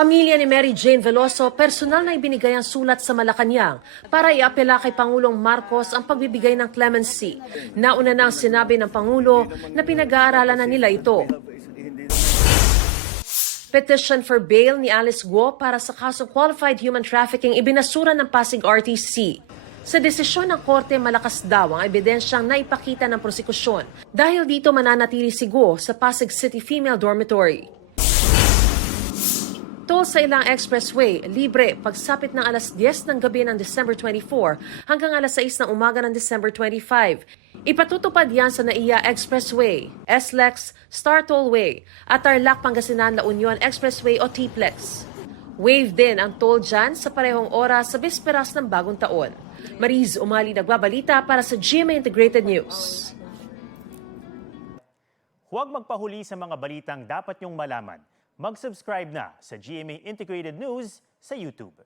Pamilya ni Mary Jane Veloso, personal na ibinigay ang sulat sa Malacanang para iapela kay Pangulong Marcos ang pagbibigay ng clemency. Nauna nang sinabi ng Pangulo na pinag-aaralan na nila ito. Petition for bail ni Alice Guo para sa kasong qualified human trafficking ibinasura ng Pasig RTC. Sa desisyon ng korte, malakas daw ang ebidensyang naipakita ng prosekusyon. Dahil dito mananatili si Guo sa Pasig City Female Dormitory. Toll sa ilang expressway, libre pagsapit ng alas 10 ng gabi ng December 24 hanggang alas 6 ng umaga ng December 25. Ipatutupad yan sa NAIA Expressway, SLEX, Star Tollway at Tarlac Pangasinan La Union Expressway o TPLEX. Wave din ang toll dyan sa parehong oras sa bisperas ng bagong taon. Mariz Umali nagbabalita para sa GMA Integrated News. Huwag magpahuli sa mga balitang dapat niyong malaman. Mag-subscribe na sa GMA Integrated News sa YouTube.